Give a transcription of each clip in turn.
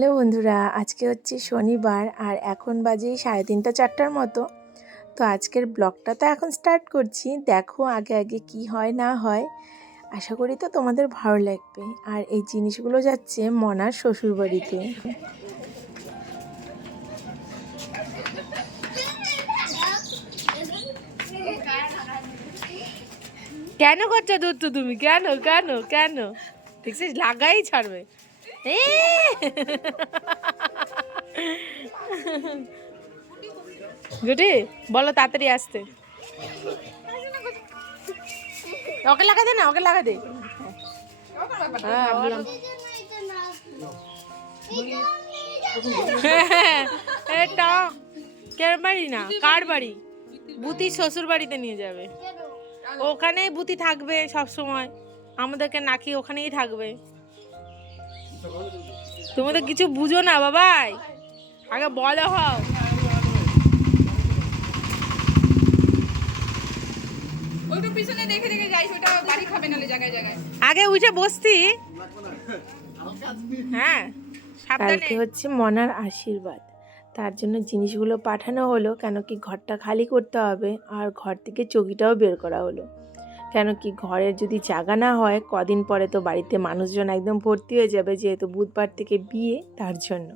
Hello বন্ধুরা, আজকে হচ্ছে শনিবার আর এখন বাজে 3:30 4টার মতো। তো আজকের ব্লগটা তো এখন স্টার্ট করছি। দেখো আগে আগে কি হয় না হয়, আশা করি তো তোমাদের ভালো লাগবে। আর এই জিনিসগুলো যাচ্ছে মনার শ্বশুরবাড়িতে। কেন করছো দুধ তুমি? কেন কেন কেন দেখছিস লাগাই ছাড়বে। গুটি বলো তাড়াতাড়ি আসতে। ওকে লাগা দে না, ওকে লাগা দে। হ্যাঁ বললাম এটা কের বাড়ি না, কার বাড়ি? বুতি শ্বশুর বাড়িতে নিয়ে যাবে। ওখানেই বুতি থাকবে সব সময়, আমাদেরকে নাকি ওখানেই থাকবে। তুমি তো কিছু বুঝো না বাবাই, আগে বলো হও। ওইটা পিছনে দেখে দেখে যাইস, ওটা বাড়ি খাবে নালে জায়গায় জায়গায়। আগে উঠে বসতি। হ্যাঁ কালকে হচ্ছে মনার আশীর্বাদ, তার জন্য জিনিসগুলো পাঠানো হলো। কেন কি ঘরটা খালি করতে হবে, আর ঘর থেকে চকিটাও বের করা হলো। কেন কি ঘরের যদি জায়গা না হয়, কদিন পরে তো বাড়িতে মানুষজন একদম ভর্তি হয়ে যাবে, যেহেতু বুধবার থেকে বিয়ে, তার জন্য।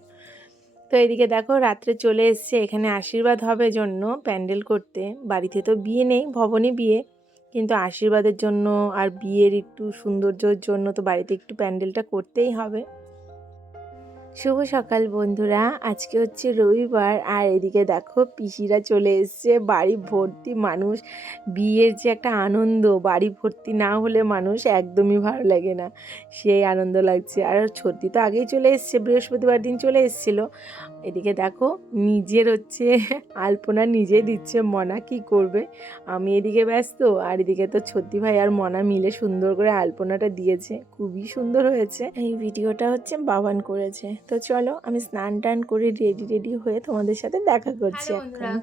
তো এদিকে দেখো রাত্রে চলে এসছে এখানে আশীর্বাদ হবে জন্য প্যান্ডেল করতে। বাড়িতে তো বিয়ে নেই, ভবনে বিয়ে, কিন্তু আশীর্বাদের জন্য আর বিয়ের একটু সৌন্দর্যের জন্য তো বাড়িতে একটু প্যান্ডেলটা করতেই হবে। শুভ সকাল বন্ধুরা, আজকে হচ্ছে রবিবার আর এদিকে দেখো পিসিরা চলে এসছে, বাড়ি ভর্তি মানুষ। বিয়ের যে একটা আনন্দ, বাড়ি ভর্তি না হলে মানুষ একদমই ভালো লাগে না, সেই আনন্দ লাগছে। আর সত্যি তো আগেই চলে এসছে, বৃহস্পতিবার দিন চলে এসেছিলো। এদিকে দেখো নিজের হচ্ছে আলপনা নিজে দিচ্ছে মনা, কি করবে। আমি এদিকে ব্যস্ত, আর এদিকে তো ছত্তি ভাই আর মনা মিলে সুন্দর করে আলপনাটা দিয়েছে, খুবই সুন্দর হয়েছে। এই ভিডিওটা হচ্ছে বাবান করেছে। তো চলো আমি স্নান টান করে রেডি হয়ে তোমাদের সাথে দেখা করছি।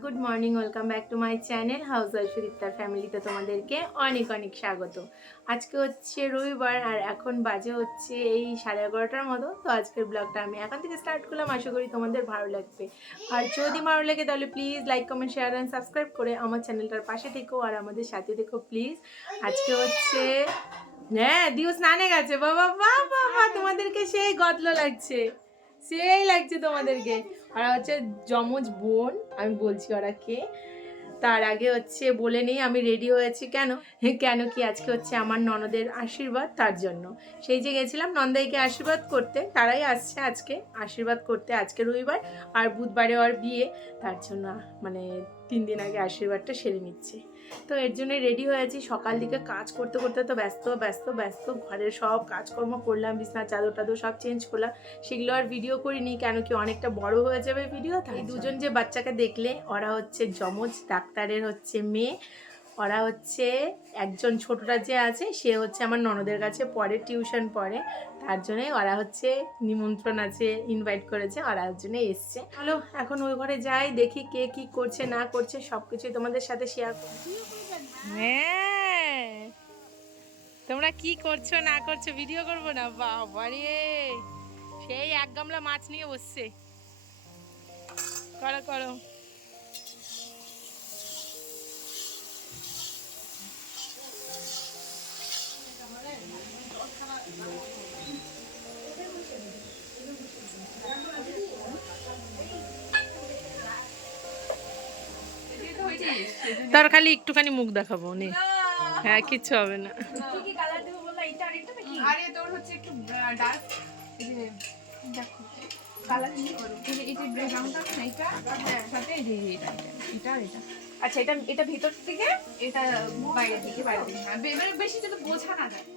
Good morning, welcome back to my channel housewife সুদীপ্তার ফ্যামিলিতে তোমাদেরকে অনেক অনেক স্বাগত। আজকে হচ্ছে রবিবার আর এখন বাজে হচ্ছে এই 11:30টার মতো। তো আজকের ব্লগটা আমি এখন থেকে স্টার্ট করলাম, আশা করি তোমাদের ভালো লাগবে। আর যদি ভালো লাগে তাহলে please like comment share and subscribe করে আমার চ্যানেলটার পাশে থেকো আর আমাদের সাথে থেকো প্লিজ। আজকে হচ্ছে হ্যাঁ দিও স্নানে গেছে। বাবা বাবা তোমাদেরকে সেই গদলো লাগছে, সেই লাগছে তোমাদেরকে। ওরা হচ্ছে যমজ বোন, আমি বলছি ওরা কে। তার আগে হচ্ছে বলে নেই আমি রেডি হয়েছি কেন, কেন কি আজকে হচ্ছে আমার ননদের আশীর্বাদ, তার জন্য। সেই যে গেছিলাম নন্দাইকে আশীর্বাদ করতে, তারাই আসছে আজকে আশীর্বাদ করতে। আজকে রবিবার আর বুধবারে ওর বিয়ে, তার জন্য মানে 3 দিন আগে আশীর্বাদটা সেরে নিচ্ছে। তো এর জন্য রেডি হয়েছি। সকাল দিকে কাজ করতে করতে তো ব্যস্ত ব্যস্ত ব্যস্ত, ঘরের সব কাজকর্ম করলাম, বিছনা চাদর টাদর সব চেঞ্জ করলাম। সেগুলো আর ভিডিও করিনি, কেন কি অনেকটা বড় হয়ে যাবে ভিডিও। তাই দুজন যে বাচ্চাকে দেখলে, ওরা হচ্ছে যমজ ডাক্তারের হচ্ছে মেয়ে। ওরা হচ্ছে একজন ছোটটা যে আছে সে হচ্ছে আমার ননদের কাছে পড়ে, টিউশন পড়ে, তার জন্যই ওরা হচ্ছে নিমন্ত্রণ আছে, ইনভাইট করেছে, ওরা জন্য এসছে। চলো এখন ওই ঘরে যাই, দেখি কে কি করছে না করছে সব কিছুই তোমাদের সাথে শেয়ার করছি। হ্যাঁ তোমরা কি করছো না করছো ভিডিও করবো না? বাবারে সেই 1 গামলা মাছ নিয়ে বসছে। করো করো। তার খালি একটুখানি মুখ দেখাবো নে, হ্যাঁ কিচ্ছু হবে না। কি কালার দেব বললা? এটা আর এটা নাকি? আরে তোর হচ্ছে একটু ডার্ক, এই যে দেখো কালার কি করো, এই যে ব্রাউনটা না, এটা হ্যাঁ সাথে এই যে এটা এটা আর এটা। আচ্ছা এটা এটা ভিতর থেকে, এটা বাইরে থেকে, বাইরে থেকে। হ্যাঁ এবারে বেশি যদি বোঝা না যায়।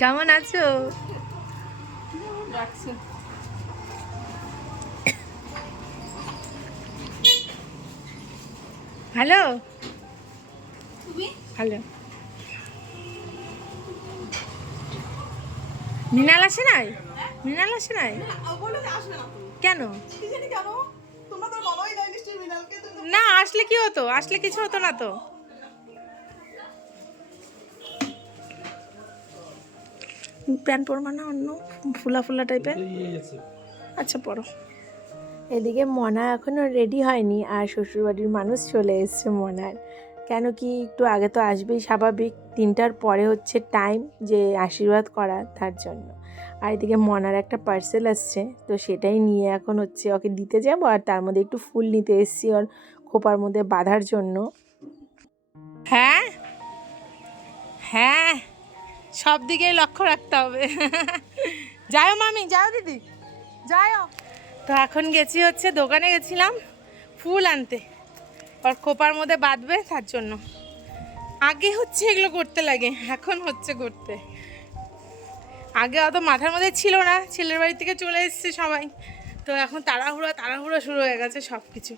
কেমন আছো? হ্যালো হ্যালো মৃণাল আসে নাই? মৃণাল আসে নাই কেন? না আসলে কি হতো, আসলে কিছু হতো না তো। প্যান্ট পরবা না অন্য ফুলা ফুলা টাইপের? আচ্ছা পরো। এদিকে মনা এখনো রেডি হয়নি, আর শ্বশুরবাড়ির মানুষ চলে এসছে মনার। কেন কি একটু আগে তো আসবেই স্বাভাবিক, 3টার পরে হচ্ছে টাইম যে আশীর্বাদ করা, তার জন্য। আর এদিকে মনার একটা পার্সেল আসছে, তো সেটাই নিয়ে এখন হচ্ছে ওকে দিতে যাব, আর তার মধ্যে একটু ফুল নিতে এসেছি ওর খোপার মধ্যে বাঁধার জন্য। হ্যাঁ হ্যাঁ, সব দিকেই লক্ষ্য রাখতে হবে। যাও মামি, যাও দিদি, যাও। তো এখন গেছি হচ্ছে দোকানে গেছিলাম ফুল আনতে, আর খোপার মধ্যে বাঁধবে তার জন্য। আগে হচ্ছে এগুলো করতে লাগে, এখন হচ্ছে করতে। আগে অত মাথার মধ্যে ছিল না, ছেলের বাড়ি থেকে চলে এসছে সবাই, তো এখন তাড়াহুড়ো শুরু হয়ে গেছে সব কিছু।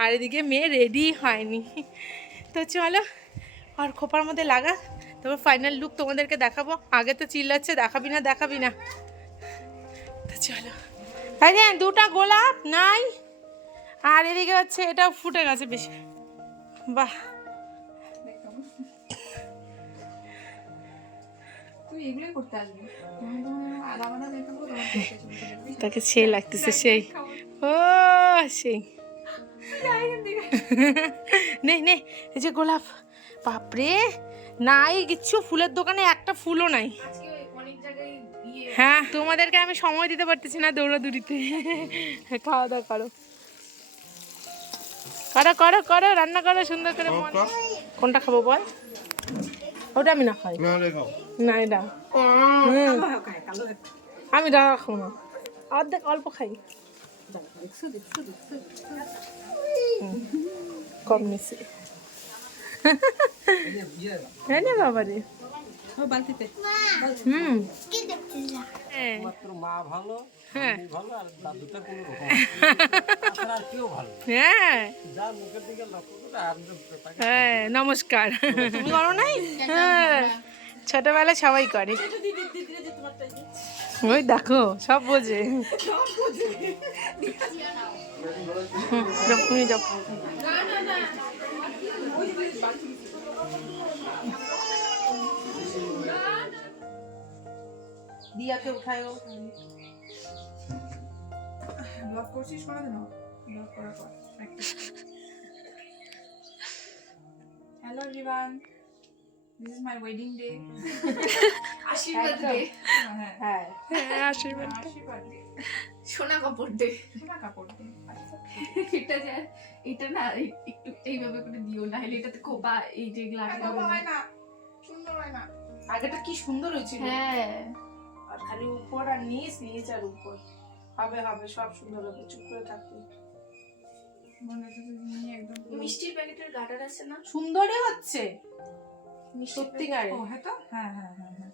আর এদিকে মেয়ে রেডি হয়নি। তো চলো আর খোপার মধ্যে লাগা, তারপর ফাইনাল লুক তোমাদেরকে দেখাবো। আগে তো চিল্লাচ্ছে দেখাবি না দেখাবি না, তো চলো। এই যে 2টা গোলাপ নাই, আর এদিকে হচ্ছে এটা ফুটে গেছে বেশি। বাহ, তুই এগুলোই করতে আসবি, আলাদা দেখাবো তাকে সেই লাগতেছে সেই। ও সেই নে নে, এই যে গোলাপ, বাপরে নাই কিচ্ছু, ফুলের দোকানে একটা ফুলও নাই। হ্যাঁ, তোমাদেরকে আমি সময় দিতে পারতেছি না দৌড়াদৌড়িতে। খাওয়া দাওয়া করো, করো করো করো, রান্না করো সুন্দর করে। কোনটা খাবো বল? ওটা আমি না খাই না, এটা আমি রাখো না, অর্ধেক অল্প খাই, কম মিশে। হ্যাঁ রে বাবা রে, হুম মা ভালো, হ্যাঁ ভালো, আর দাদুটা কোনো রকম আর কেউ ভালো। হ্যাঁ যা মুখের দিকে লক্ষ্য করে আর হ্যাঁ, নমস্কার। তুমি করো নাই? হ্যাঁ, ছোটবেলায় সবাই করে। ওই দেখো সব বোঝে। তুমি যাও। দিয়াকে উঠায়, ব্লগ করছিস করে না, ব্লগ করার পর। Hello everyone, this is my wedding day, আশীর্বাদ ডে। হ্যাঁ হ্যাঁ, আশীর্বাদ। আশীর্বাদ ডে, সোনা কাপড় ডে, সোনা কাপড় ডে। এটা যে এটা না একটু এইভাবে করে দিও, না হলে এটাতে খোপা এই যে গ্লাস হয় না, সুন্দর হয় না। আগেটা কি সুন্দর হয়েছিল। হ্যাঁ, আর খালি উপর আর নিচ, নিচ আর উপর হবে হবে, সব সুন্দর হবে, চুপ করে থাকবে। মনে হচ্ছে নিয়ে একদম মিষ্টির প্যাকেটের গাটার আছে না, সুন্দরই হচ্ছে সত্যিকারে। ও হ্যাঁ তো, হ্যাঁ হ্যাঁ হ্যাঁ হ্যাঁ,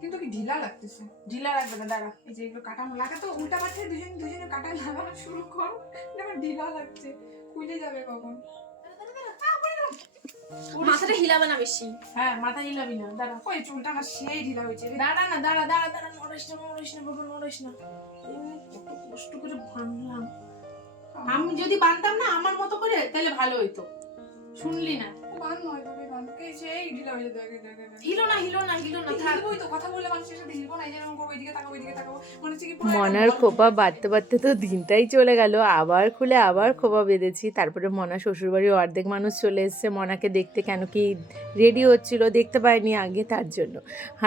কিন্তু কি ঢিলা লাগতেছে। ঢিলা রাখবে না, দাঁড়া। এই যে এগুলো কাটা লাগা তো উল্টা পাল্টে দুজনে কাটা লাগানো শুরু কর, আমার ঢিলা লাগছে, খুলে যাবে কখন। মাথাটা হিলাবে না বেশি। হ্যাঁ, মাথা হিলাবি না, দাঁড়া। ওই চুলটা আমার সেই ঢিলা হয়েছে রে। দাঁড়া না, দাঁড়া দাঁড়া দাঁড়া, নড়িস না নড়িস না বাবা, নড়িস না। এমনি কত কষ্ট করে বানলাম, আমি যদি বানতাম না আমার মতো করে তাহলে ভালো হইতো। শুনলি না? বান নয় তবে বানকে সেই ঢিলা হয়ে যায়, দেখে হিলো না হিলো না হিলো না, থাক। হিলবই তো, কথা বললে মানুষের সাথে হিলবো না, এই যেরকম করবো, এদিকে তাকাবো এদিকে তাকাবো, মনে হচ্ছে কি মনার খোপা বাঁধতে বাঁধতে তো দিনটাই চলে গেল, আবার খুলে আবার খোপা বেঁধেছি। তারপরে মনা শ্বশুরবাড়ির অর্ধেক মানুষ চলে এসছে মনাকে দেখতে, কেন কি রেডি হচ্ছিল, দেখতে পাইনি আগে তার জন্য।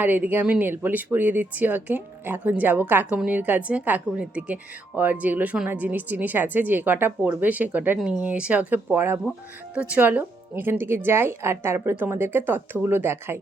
আর এদিকে আমি নেল পলিশ পরিয়ে দিচ্ছি ওকে। এখন যাব কাকুমনির কাছে, কাকুমনির থেকে ওর যেগুলো সোনার জিনিস আছে, যে কটা পরবে সে কটা নিয়ে এসে ওকে পরাবো। তো চলো এখান থেকে যাই, আর তারপরে তোমাদেরকে তথ্যগুলো দেখাই।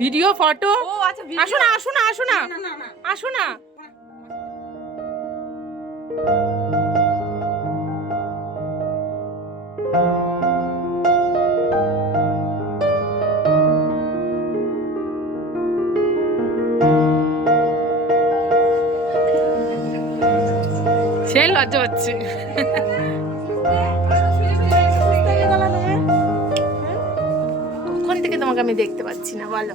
ভিডিও ফটো ও আচ্ছা আসো না আসো না আসো না আসো না সে লজ্জা হচ্ছে কোন থেকে তোমাকে আমি দেখতে পাচ্ছি না বলো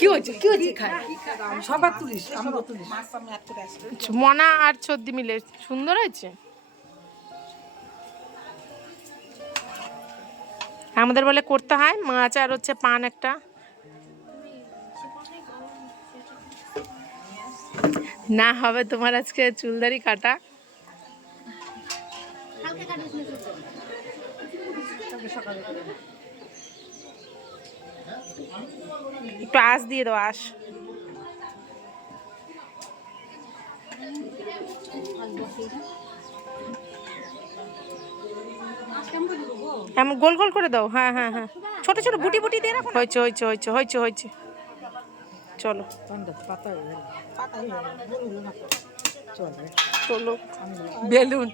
কি হচ্ছে কি হচ্ছে খায় সবার তুলিস তুলিস মনা আর ছদ্দি মিলে সুন্দর হয়েছে আমাদের বলে করতে হয় মাছ আর হচ্ছে পান একটা না হবে তোমার আজকে চুলদারি কাটা একটু আঁশ দিয়ে দাও আঁশ এমন গোল গোল করে দাও হ্যাঁ হ্যাঁ হ্যাঁ ছোট ছোট বুটি বুটি দিয়ে রাখো হয়েছে হয়েছে হয়েছে হয়েছে হয়েছে চলো চলো বেলুন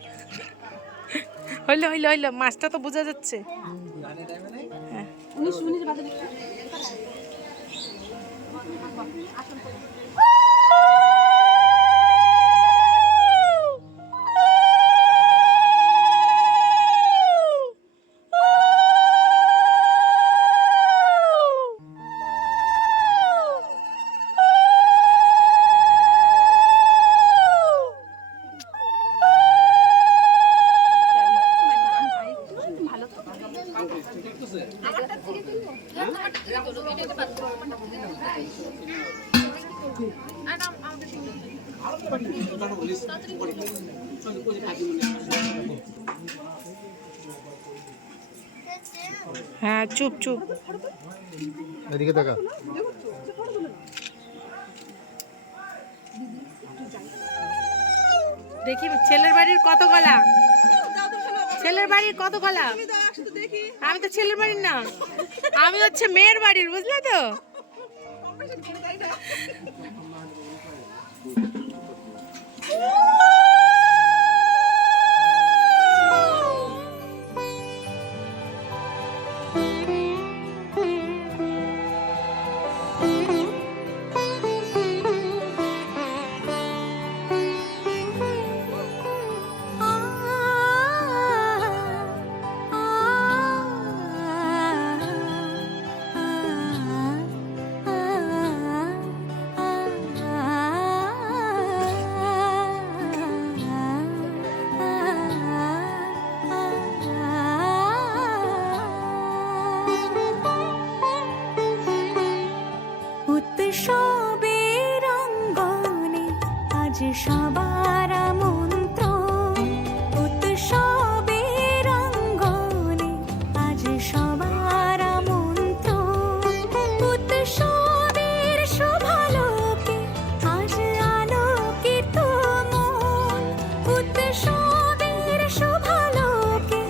হইলো হইলো হইলো মাছটা তো বোঝা যাচ্ছে হ্যাঁ হ্যাঁ চুপ চুপ এদিকে দেখা দেখি ছেলের বাড়ির কত গলা ছেলের বাড়ির কত গলা আমি তো ছেলের বাড়ির না আমি হচ্ছে মেয়ের বাড়ির বুঝলে তো উৎসবের অঙ্গনে আজ সবার আমন্ত্রণ উৎসবের অঙ্গনে আজ সবার আমন্ত্রণ উৎসবের শোভালোকে আজ আলোকিত মন উৎসবের শোভালোকে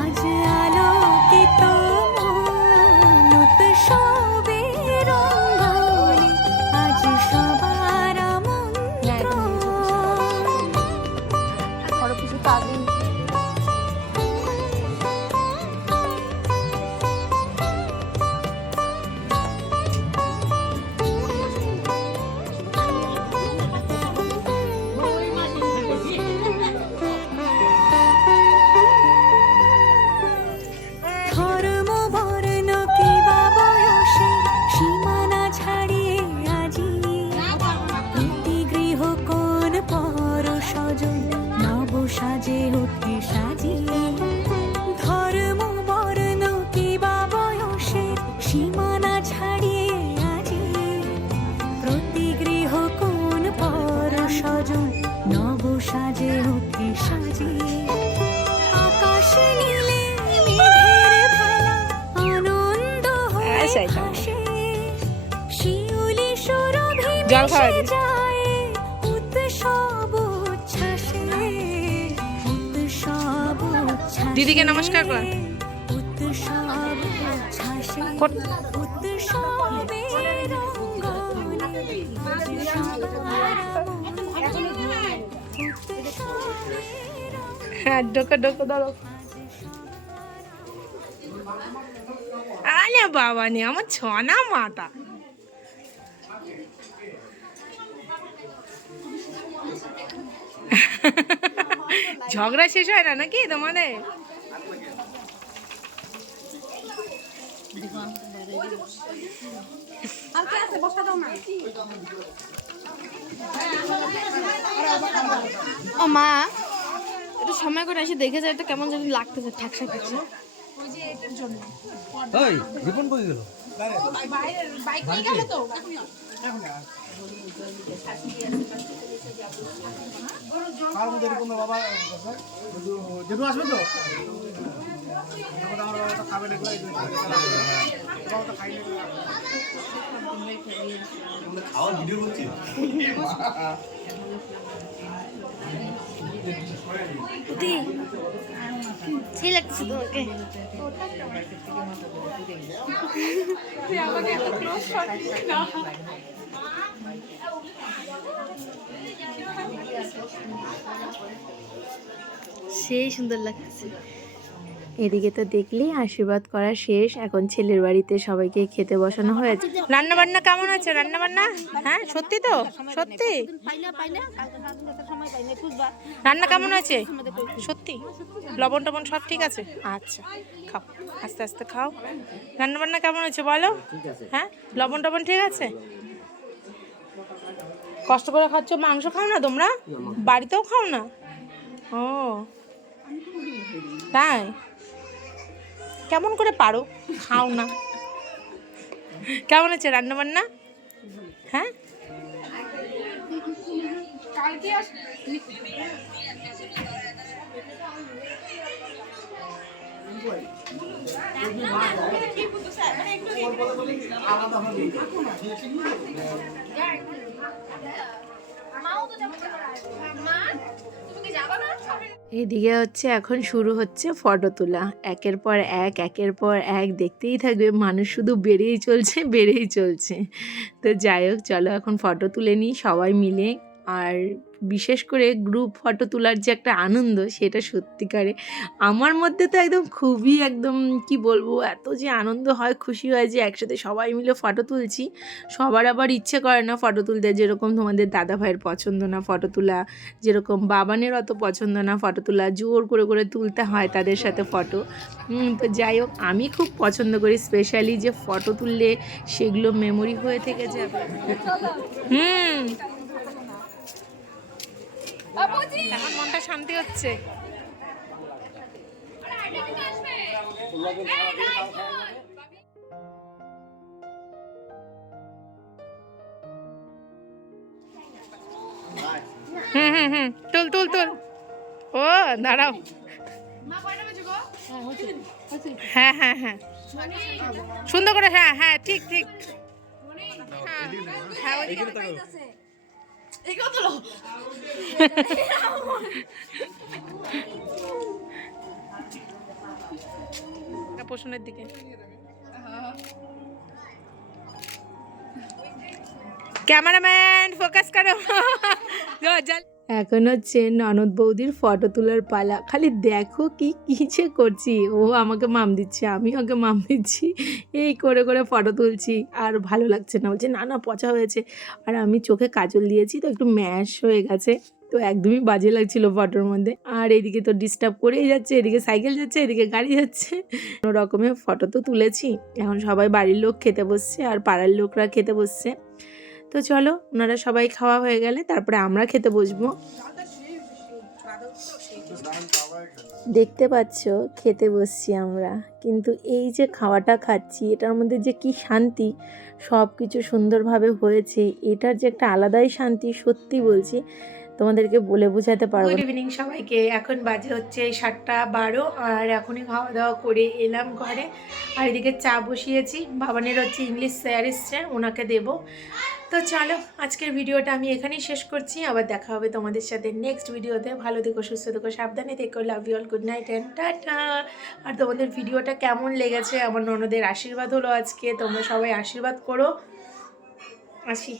আজ আলোকিত মন উৎসবের অঙ্গনে আজ সবার আমন্ত্রণ আরো কিছু কাজে ধর্ম বর্ণ কিবা বয়সে সীমানা ছাড়িয়ে আজি প্রতি গৃহ কোন পর স্বজন নব সাজে উঠে সাজিয়ে ধর্ম বর্ণ কিবা বয়সে সীমানা ছাড়িয়ে আজি প্রতি গৃহ কোন পর স্বজন নব সাজে উঠে সাজিয়ে আকাশ নীলে মেঘের ভেলা আনন্দ হয়ে সেইটা। ভাসে শিউলি সুরভি জল খাওয়া মিশে দিস। যায় উৎসব উচ্ছ্বাসে উৎসব উচ্ছ্বাসে দিদিকে নমস্কার কর। উৎসব উচ্ছ্বাসে কর- উৎসবের রঙ্গনে হ্যাঁ ডোকে ডোকে ধরো। আরে বাবা নে আমার ছনা মাতা। ঝগড়া শেষ হয় না নাকি তোমাদের? ও মা একটু সময় করে এসে দেখে যায় তো কেমন যেন লাগতেছে ঠাকসা ফিকসা। ওই রিপন কই গেল? বাইক নিয়ে গেল তো কার মধ্যে এরকম বাবা যেটু আসবে তো আমার বাবা তো খাবে না বাবা তো খাই না খাওয়া ভিডিও করছি। সেই লাগতেছে তোমাকে। আমাকে এত ক্লোজ না সেই সুন্দর লাগতেছে। এদিকে তো দেখলি আশীর্বাদ করা শেষ, এখন ছেলের বাড়িতে সবাইকে খেতে বসানো হয়েছে। রান্না বান্না কেমন হচ্ছে? রান্না বান্না হ্যাঁ সত্যি তো? সত্যি রান্না কেমন আছে? সত্যি লবণ টবণ সব ঠিক আছে? আচ্ছা খাও, আস্তে আস্তে খাও। রান্না বান্না কেমন হচ্ছে বলো? হ্যাঁ লবণ টবণ ঠিক আছে? কষ্ট করে খাচ্ছ, মাংস খাও না তোমরা? বাড়িতেও খাও না? ও তাই? কেমন করে পারো? খাও না। কেমন আছে রান্না বান্না? হ্যাঁ কালকে এদিকে হচ্ছে এখন শুরু হচ্ছে ফটো তোলা, একের পর এক দেখতেই থাকবে, মানুষ শুধু বেড়েই চলছে। তো যাই হোক চলো এখন ফটো তুলে নিই সবাই মিলে। আর বিশেষ করে গ্রুপ ফটো তোলার যে একটা আনন্দ, সেটা সত্যিকারে আমার মধ্যে তো একদম খুবই একদম কি বলবো, এত যে আনন্দ হয়, খুশি হয় যে একসাথে সবাই মিলে ফটো তুলছি। সবার আবার ইচ্ছে করে না ফটো তুলতে, যেরকম তোমাদের দাদা ভাইয়ের পছন্দ না ফটো তোলা, যেরকম বাবানের অত পছন্দ না ফটো তোলা, জোর করে করে তুলতে হয় তাদের সাথে ফটো। তো যাই হোক আমি খুব পছন্দ করি, স্পেশালি যে ফটো তুললে সেগুলো মেমোরি হয়ে থেকে যাবে। এখন মনটা শান্তি হচ্ছে। তুল তুল তুল। ও দাঁড়াও, হ্যাঁ হ্যাঁ হ্যাঁ সুন্দর করে, হ্যাঁ হ্যাঁ ঠিক ঠিক, হ্যাঁ পোষণের দিকে। ক্যামেরাম্যান ফোকাস করো। এখন হচ্ছে ননদ বৌদির ফটো তোলার পালা। খালি দেখো কি কিছে করছি, ও আমাকে মাম দিচ্ছে, আমি ওকে মাম দিচ্ছি, এই করে করে ফটো তুলছি। আর ভালো লাগছে না, বলছে না না পচা হয়েছে। আর আমি চোখে কাজল দিয়েছি তো একটু ম্যাশ হয়ে গেছে, তো একদমই বাজে লাগছিল ফটোর মধ্যে। আর এদিকে তো ডিস্টার্ব করেই যাচ্ছে, এদিকে সাইকেল যাচ্ছে, এদিকে গাড়ি যাচ্ছে, কোনো রকমের ফটো তো তুলেছি। এখন সবাই বাড়ির লোক খেতে বসছে আর পাড়ার লোকরা খেতে বসছে। তো চলো ওনারা সবাই খাওয়া হয়ে গেলে তারপরে আমরা খেতে বসবো। দেখতে পাচ্ছ খেতে বসছি আমরা, কিন্তু এই যে খাওয়াটা খাচ্ছি এটার মধ্যে যে কি শান্তি, সব কিছু সুন্দরভাবে হয়েছে, এটার যে একটা আলাদাই শান্তি, সত্যি বলছি তোমাদেরকে বলে বোঝাতে পারবো। গুড ইভিনিং সবাইকে, এখন বাজে হচ্ছে 7:12 আর এখনই খাওয়া দাওয়া করে এলাম ঘরে। আর এদিকে চা বসিয়েছি, বাবানের হচ্ছে ইংলিশ স্যার এসছেন, ওনাকে দেবো। তো চলো আজকের ভিডিওটা আমি এখানেই শেষ করছি, আবার দেখা হবে তোমাদের সাথে নেক্সট ভিডিওতে। ভালো থেকো, সুস্থ থেকো, সাবধানে থেকো, love you all, good night and tata. আর তোমাদের ভিডিওটা কেমন লেগেছে, আমার ননদের আশীর্বাদ হলো আজকে, তোমরা সবাই আশীর্বাদ করো। আসি,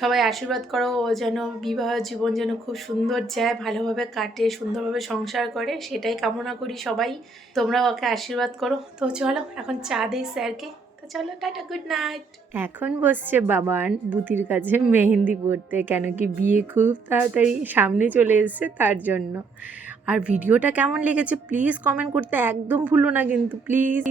সবাই আশীর্বাদ করো, ও যেন বিবাহ জীবন যেন খুব সুন্দর যায়, ভালোভাবে কাটে, সুন্দরভাবে সংসার করে, সেটাই কামনা করি সবাই। তোমরাও ওকে আশীর্বাদ করো। তো চলো এখন চা দেই স্যারকে। তো চলো টাটা, গুড নাইট। এখন বসছে বাবান বুতির কাছে মেহেন্দি পড়তে, কেন কি বিয়ে খুব তাড়াতাড়ি সামনে চলে এসেছে তার জন্য। আর ভিডিওটা কেমন লেগেছে প্লিজ কমেন্ট করতে একদম ভুলো না কিন্তু, প্লিজ।